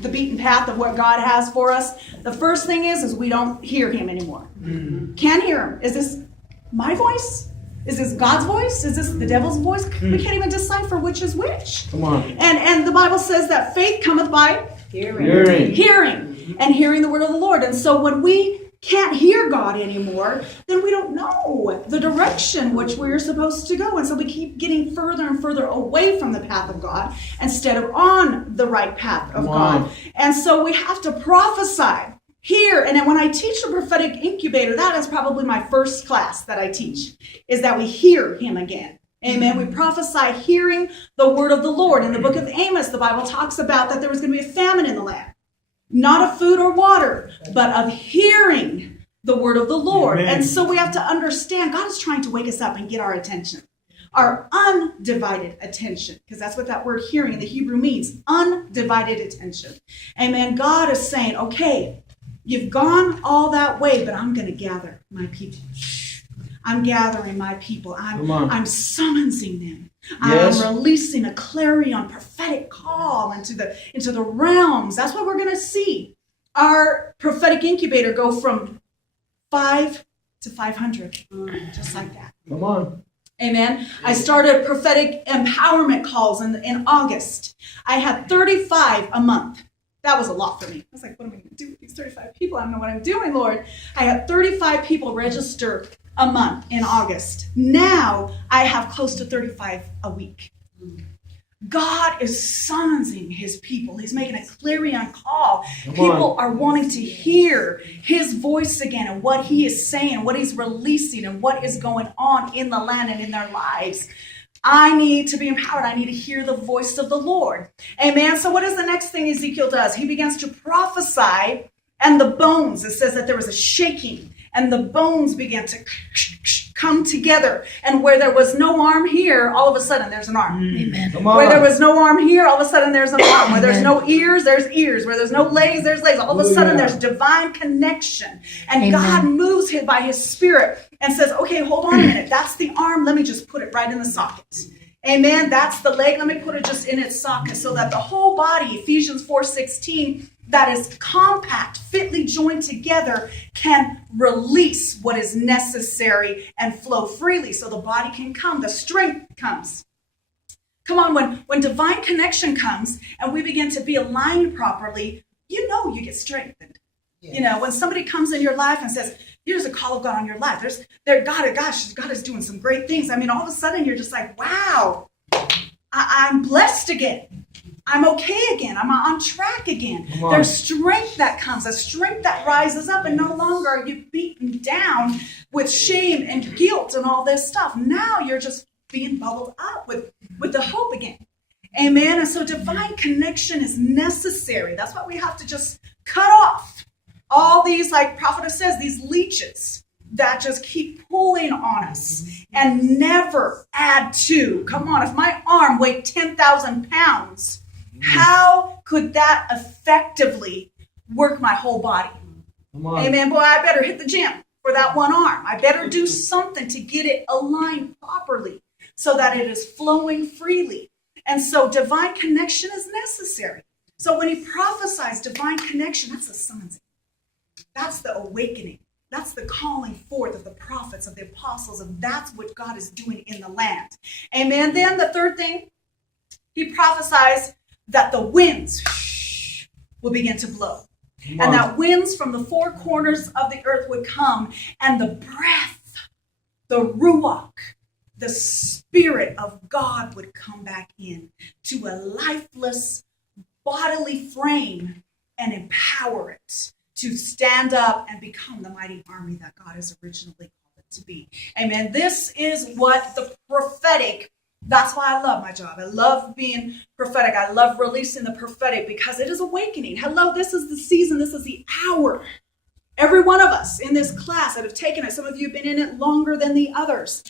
the beaten path of what God has for us, the first thing is we don't hear him anymore. Can't hear him. Is this my voice? Is this God's voice? Is this the devil's voice? We can't even decipher which is which. Come on. And the Bible says that faith cometh by Hearing. hearing, and hearing the word of the Lord. And so when we can't hear God anymore, then we don't know the direction which we're supposed to go. And so we keep getting further and further away from the path of God instead of on the right path of God. And so we have to prophesy, hear. And then when I teach the Prophetic Incubator, that is probably my first class that I teach, is that we hear him again. Amen. We prophesy hearing the word of the Lord. In the book of Amos, the Bible talks about that there was going to be a famine in the land. Not of food or water, but of hearing the word of the Lord. Amen. And so we have to understand God is trying to wake us up and get our attention. Our undivided attention. Because that's what that word hearing in the Hebrew means. Undivided attention. Amen. God is saying, okay, you've gone all that way, but I'm going to gather my people. I'm gathering my people. I'm summoning them. Yes. I'm releasing a clarion prophetic call into the realms. That's what we're going to see. Our prophetic incubator go from 5 to 500, just like that. Come on. Amen. I started prophetic empowerment calls in August. I had 35 a month. That was a lot for me. I was like, what am I going to do with these 35 people? I don't know what I'm doing, Lord. I had 35 people register a month in August. Now I have close to 35 a week. God is summoning his people. He's making a clarion call. People are wanting to hear his voice again and what he is saying, what he's releasing, and what is going on in the land and in their lives. I need to be empowered. I need to hear the voice of the Lord. Amen. So what is the next thing Ezekiel does? He begins to prophesy, and the bones, it says that there was a shaking, and the bones began to come together. And where there was no arm here, all of a sudden there's an arm. Amen. Where there was no arm here, all of a sudden there's an arm. Where there's no ears, there's ears. Where there's no legs, there's legs. All of a sudden there's divine connection. And Amen. God moves by his spirit and says, okay, hold on a minute. That's the arm. Let me just put it right in the socket. Amen. That's the leg. Let me put it just in its socket so that the whole body, Ephesians 4:16, that is compact, fitly joined together, can release what is necessary and flow freely so the body can come. The strength comes. Come on, when divine connection comes and we begin to be aligned properly, you get strengthened. Yes. When somebody comes in your life and says, here's a call of God on your life. God is doing some great things. I mean, all of a sudden you're just like, wow, I'm blessed again. I'm okay again. I'm on track again. There's strength that comes, a strength that rises up, and no longer are you beaten down with shame and guilt and all this stuff. Now you're just being bubbled up with the hope again. Amen. And so divine connection is necessary. That's why we have to just cut off all these, like Prophetess says, these leeches that just keep pulling on us and never add to. Come on, if my arm weighed 10,000 pounds, how could that effectively work my whole body? Amen. Boy, I better hit the gym for that one arm. I better do something to get it aligned properly so that it is flowing freely. And so divine connection is necessary. So when he prophesies divine connection, that's the summons. That's the awakening. That's the calling forth of the prophets, of the apostles, and that's what God is doing in the land. Amen. Then the third thing, he prophesies that the winds will begin to blow. And that winds from the four corners of the earth would come, and the breath, the ruach, the spirit of God would come back in to a lifeless bodily frame and empower it to stand up and become the mighty army that God has originally called it to be. Amen. This is what the prophetic, that's why I love my job. I love being prophetic. I love releasing the prophetic because it is awakening. Hello, this is the season. This is the hour. Every one of us in this class that have taken it, some of you have been in it longer than the others.